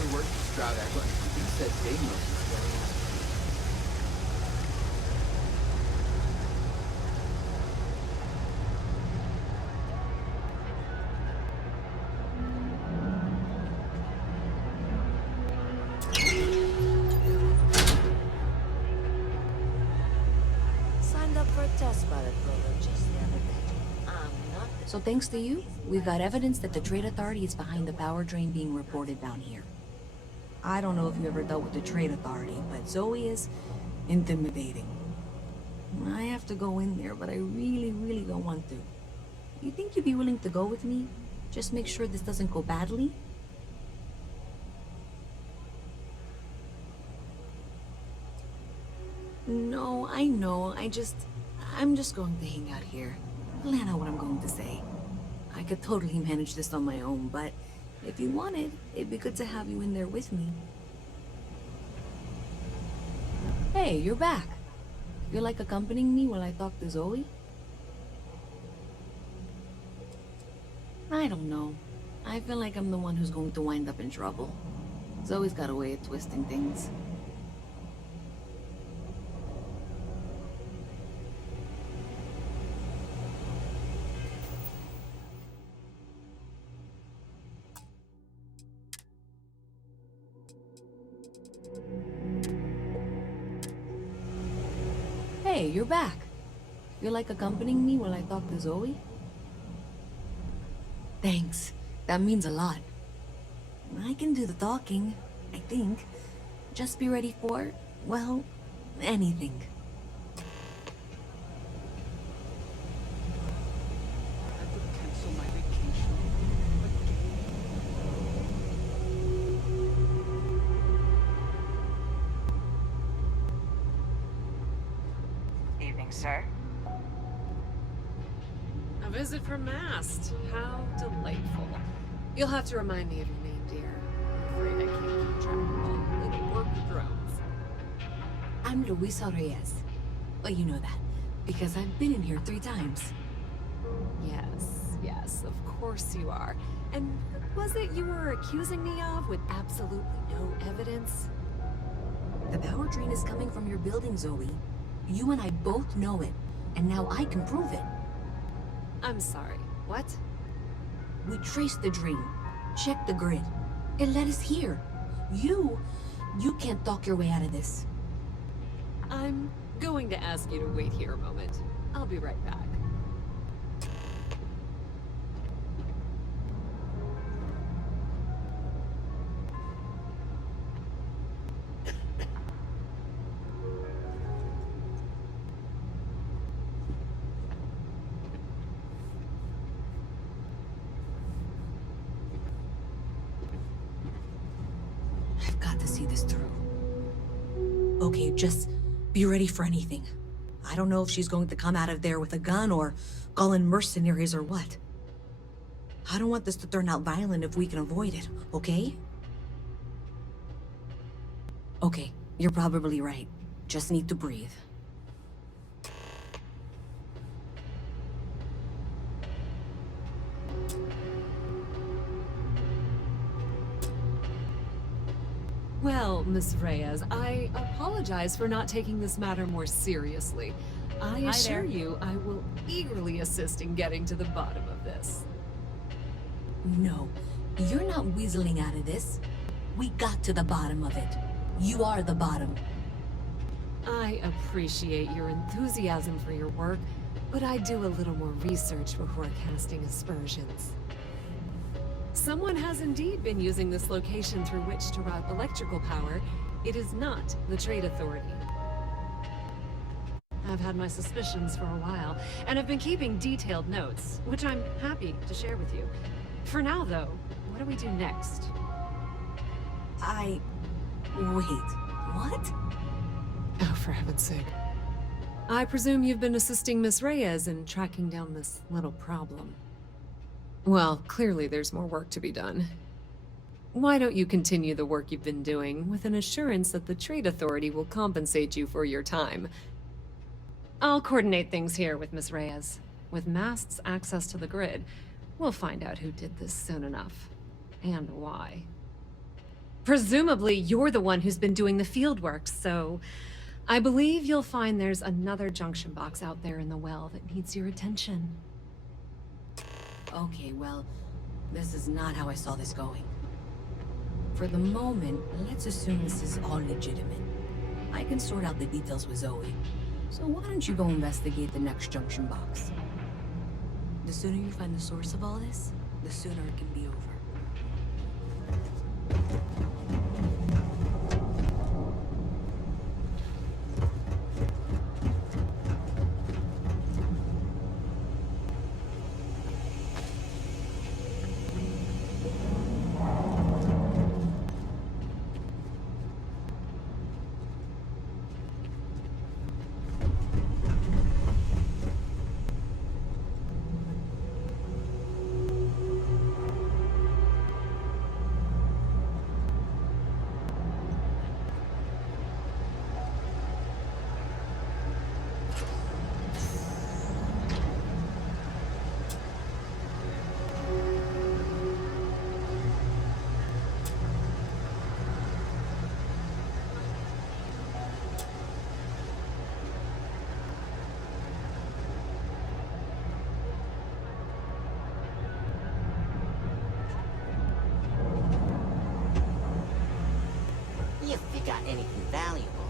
other work to Stroud Echo. He said Daniels is getting out. Signed up for a test pilot program just the other day. I'm not. So thanks to you, we've got evidence that the Trade Authority is behind the power drain being reported down here. I don't know if you ever dealt with the Trade Authority, but Zoe is intimidating. I have to go in there, but I really don't want to. You think you'd be willing to go with me? Just make sure this doesn't go badly? No, I know. I'm just going to hang out here. Plan out what I'm going to say. I could totally manage this on my own, but if you wanted, it'd be good to have you in there with me. Hey, you're back. Feel like accompanying me while I talk to Zoe? I don't know. I feel like I'm the one who's going to wind up in trouble. Zoe's got a way of twisting things. Hey, you're back. Feel like accompanying me while I talk to Zoe? Thanks. That means a lot. I can do the talking, I think. Just be ready for, well, anything. I have to cancel my vacation again. Evening, sir. A visit from Mast. How delightful. You'll have to remind me of your name, dear. I'm afraid I can't keep track of all the little work drones. I'm Louisa Reyez. Well, you know that, because I've been in here 3 times. Yes, of course you are. And what was it you were accusing me of with absolutely no evidence? The power drain is coming from your building, Zoe. You and I both know it, and now I can prove it. I'm sorry, what? We traced the drain, checked the grid. It led us here. You can't talk your way out of this. I'm going to ask you to wait here a moment. I'll be right back. I've got to see this through. Okay, just be ready for anything. I don't know if she's going to come out of there with a gun or call in mercenaries or what. I don't want this to turn out violent if we can avoid it, okay? Okay, you're probably right. Just need to breathe. Well, Miss Reyes, I apologize for not taking this matter more seriously. I assure you I will eagerly assist in getting to the bottom of this. No, you're not weaseling out of this. We got to the bottom of it. You are the bottom. I appreciate your enthusiasm for your work, but I do a little more research before casting aspersions. Someone has indeed been using this location through which to route electrical power. It is not the Trade Authority. I've had my suspicions for a while, and have been keeping detailed notes, which I'm happy to share with you. For now, though, what do we do next? Wait, what? Oh, for heaven's sake. I presume you've been assisting Miss Reyes in tracking down this little problem. Well, clearly there's more work to be done. Why don't you continue the work you've been doing with an assurance that the Trade Authority will compensate you for your time? I'll coordinate things here with Miss Reyes. With Mast's access to the grid, we'll find out who did this soon enough. And why. Presumably, you're the one who's been doing the field work, so I believe you'll find there's another junction box out there in the well that needs your attention. Okay, well, this is not how I saw this going. For the moment, let's assume this is all legitimate. I can sort out the details with Zoe. So why don't you go investigate the next junction box? The sooner you find the source of all this, the sooner it can be over. If you got anything valuable.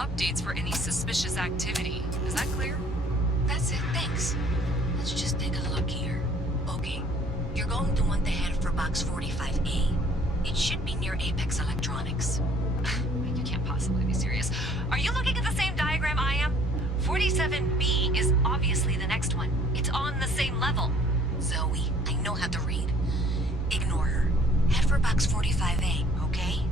updates for any suspicious activity. Is that clear? That's it, thanks. Let's just take a look here. Okay, you're going to want to head for box 45A. It should be near Apex Electronics. You can't possibly be serious. Are you looking at the same diagram I am? 47B is obviously the next one. It's on the same level. Zoe, I know how to read. Ignore her. Head for box 45A, okay?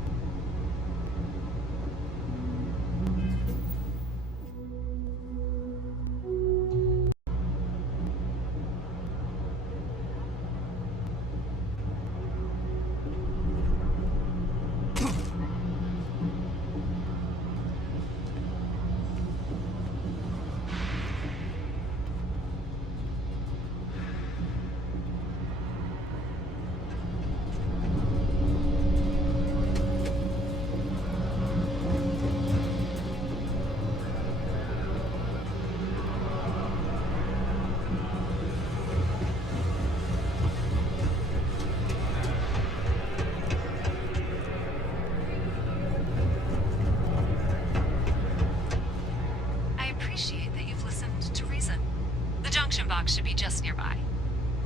junction box should be just nearby.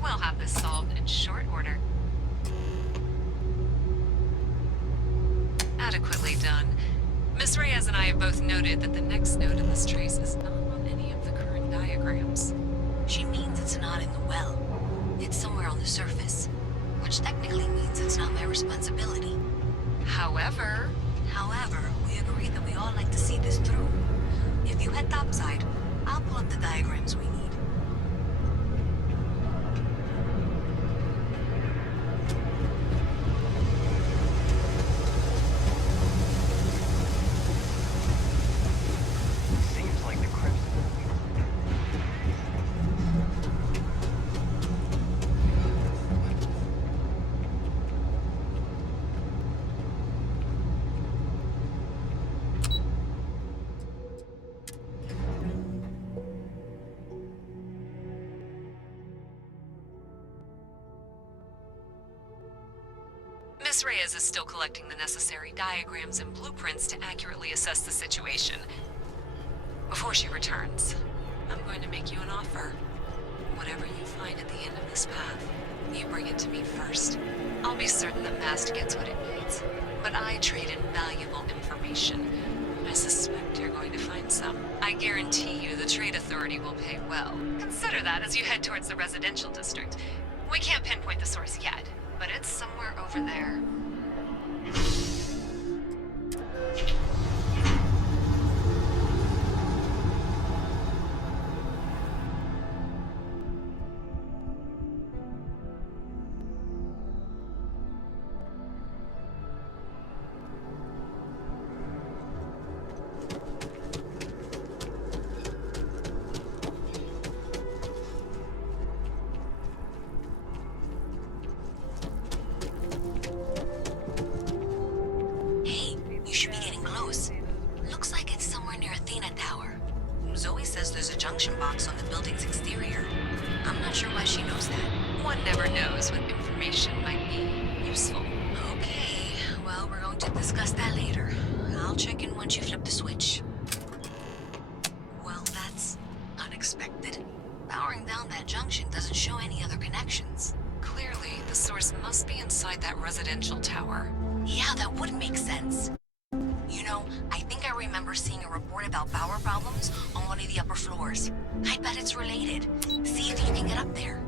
We'll have this solved in short order. Adequately done. Miss Reyez and I have both noted that the next node in this trace is not on any of the current diagrams. She means it's not in the well. It's somewhere on the surface, which technically means it's not my responsibility. However, We agreed that we all like to see this through. If you head topside, I'll pull up the diagrams we need. Seems like the Crimson. Miss Reyes is still collecting the necessary diagrams and blueprints to accurately assess the situation. Before she returns, I'm going to make you an offer. Whatever you find at the end of this path, you bring it to me first. I'll be certain that Mast gets what it needs, but I trade in valuable information. I suspect you're going to find some. I guarantee you the Trade Authority will pay well. Consider that as you head towards the residential district. We can't pinpoint the source yet, but it's somewhere over there. Hey, you should be getting close. Looks like it's somewhere near Athena Tower. Zoe says there's a junction box on the building's exterior. I'm not sure why she knows that. One never knows what information might be useful. Okay, well, we're going to discuss that later. I'll check in once you flip the switch. Well, that's unexpected. Powering down that junction doesn't show any other connections. Clearly, the source must be inside that residential tower. Yeah, that would make sense. You know, I think I remember seeing a report about power problems on one of the upper floors. I bet it's related. See if you can get up there.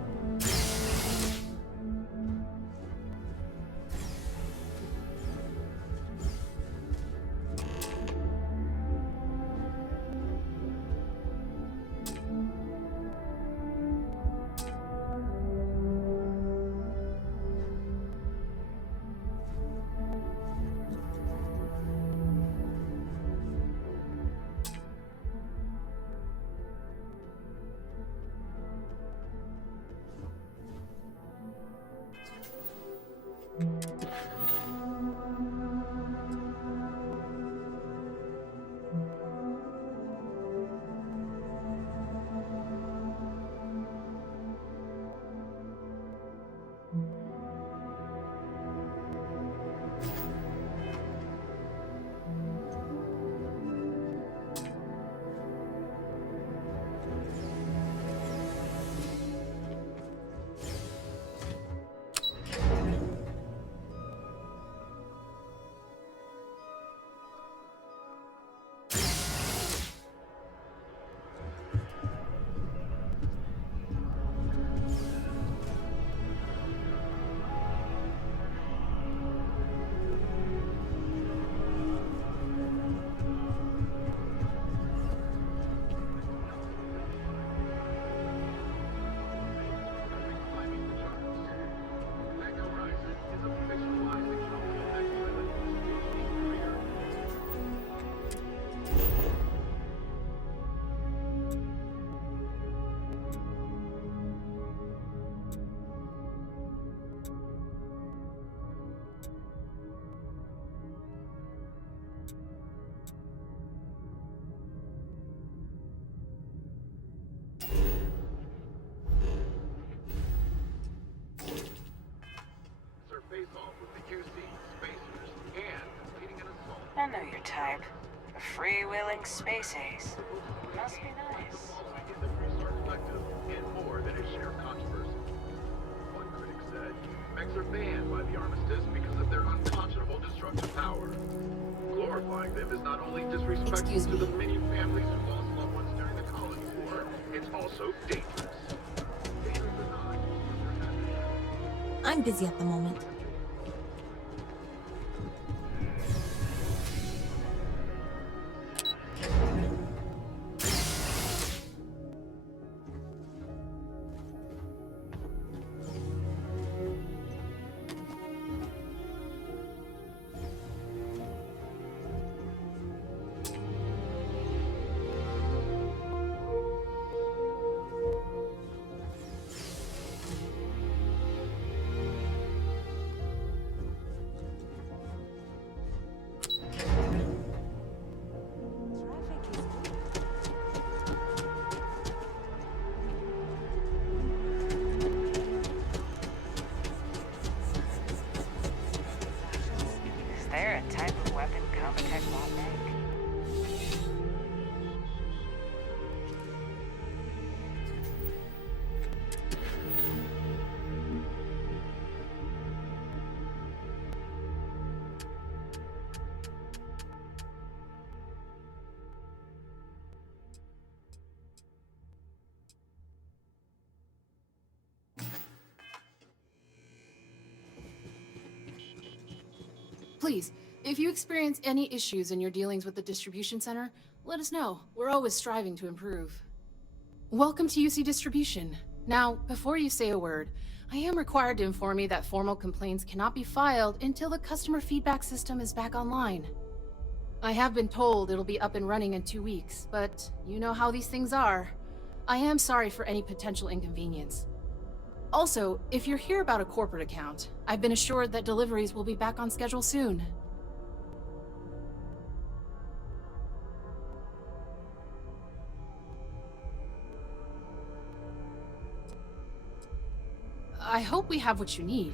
I know your type. A freewheeling space ace. Must be nice. of controversy. One critic said, mechs are banned by the armistice because of their unconscionable destructive power. Glorifying them is not only disrespectful Excuse to me. the many families who lost loved ones during the Colony War, it's also dangerous. Dangerous or not, I'm busy at the moment. Traffic is Is there a type of weapon Comatech won't make? Please, if you experience any issues in your dealings with the distribution center, let us know. We're always striving to improve. Welcome to UC Distribution. Now, before you say a word, I am required to inform you that formal complaints cannot be filed until the customer feedback system is back online. I have been told it'll be up and running in 2 weeks, but you know how these things are. I am sorry for any potential inconvenience. Also, if you're here about a corporate account, I've been assured that deliveries will be back on schedule soon. I hope we have what you need.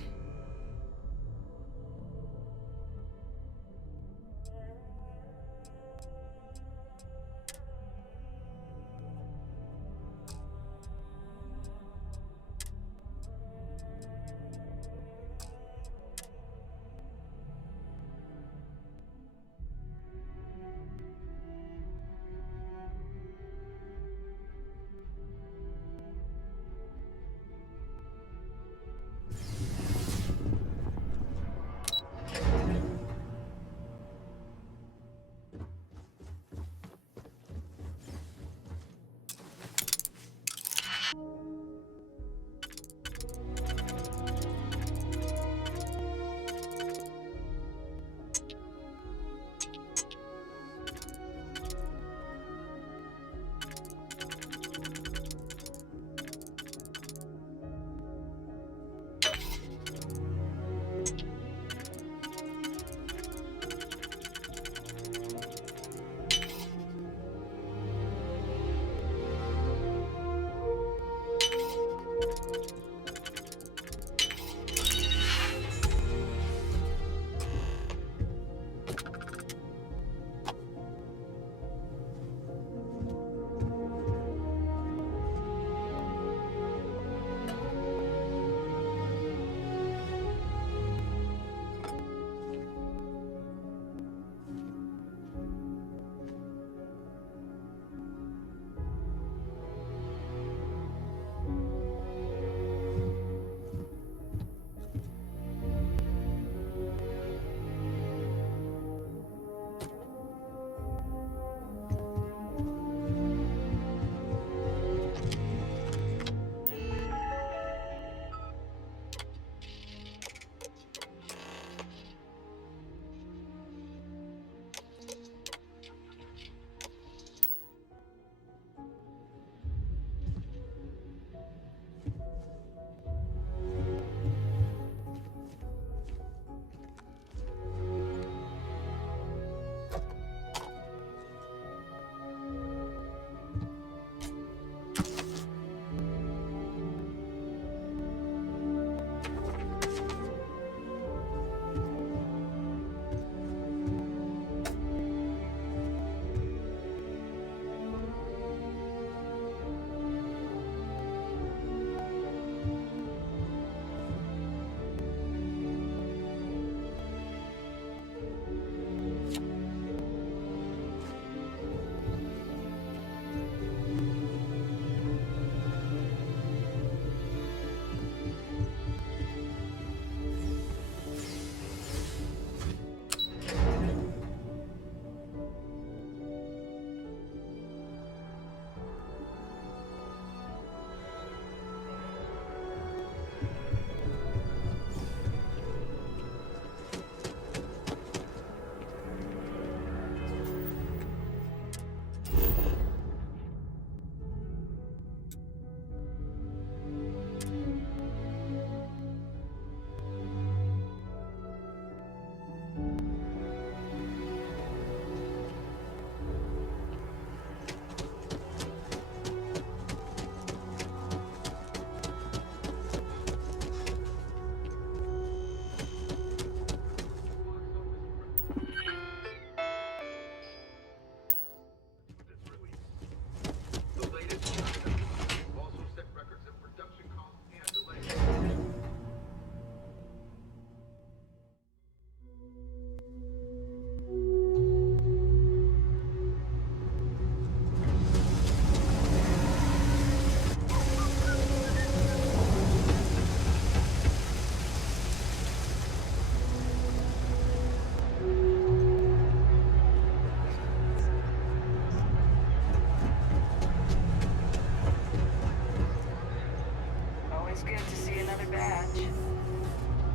Always good to see another badge.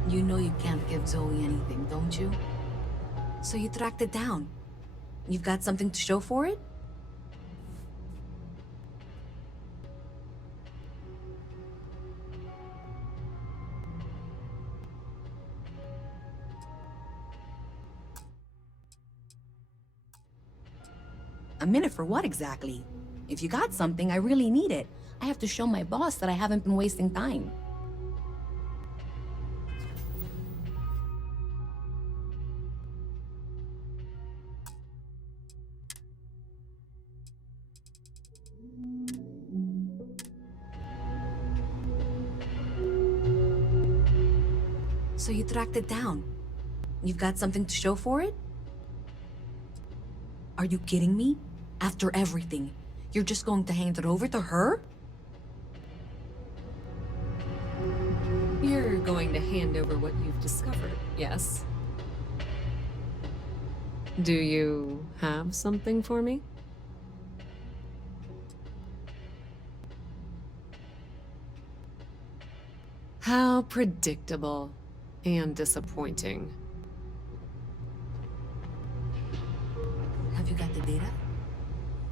You know you can't give Zoe anything, don't you? So you tracked it down. You've got something to show for it? A minute for what exactly? If you got something, I really need it. I have to show my boss that I haven't been wasting time. So you tracked it down. You've got something to show for it? Are you kidding me? After everything, you're just going to hand it over to her? You're going to hand over what you've discovered, yes? Do you have something for me? How predictable and disappointing. Have you got the data?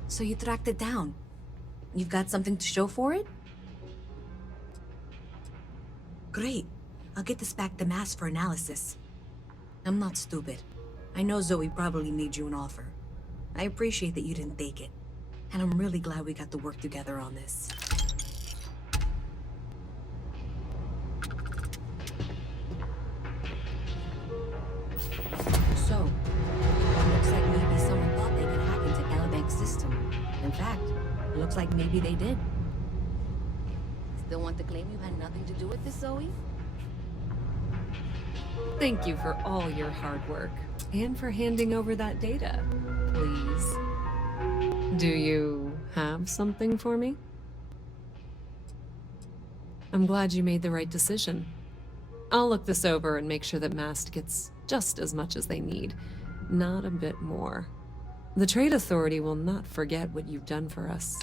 So you tracked it down. You've got something to show for it? Great. I'll get this back to Mass for analysis. I'm not stupid. I know Zoe probably made you an offer. I appreciate that you didn't take it. And I'm really glad we got to work together on this. So, looks like maybe someone thought they could hack into Calibank's system. In fact, it looks like maybe they did. Still want to claim you had nothing to do with this, Zoe? Thank you for all your hard work, and for handing over that data. Please. Do you have something for me? I'm glad you made the right decision. I'll look this over and make sure that Mast gets just as much as they need, not a bit more. The Trade Authority will not forget what you've done for us.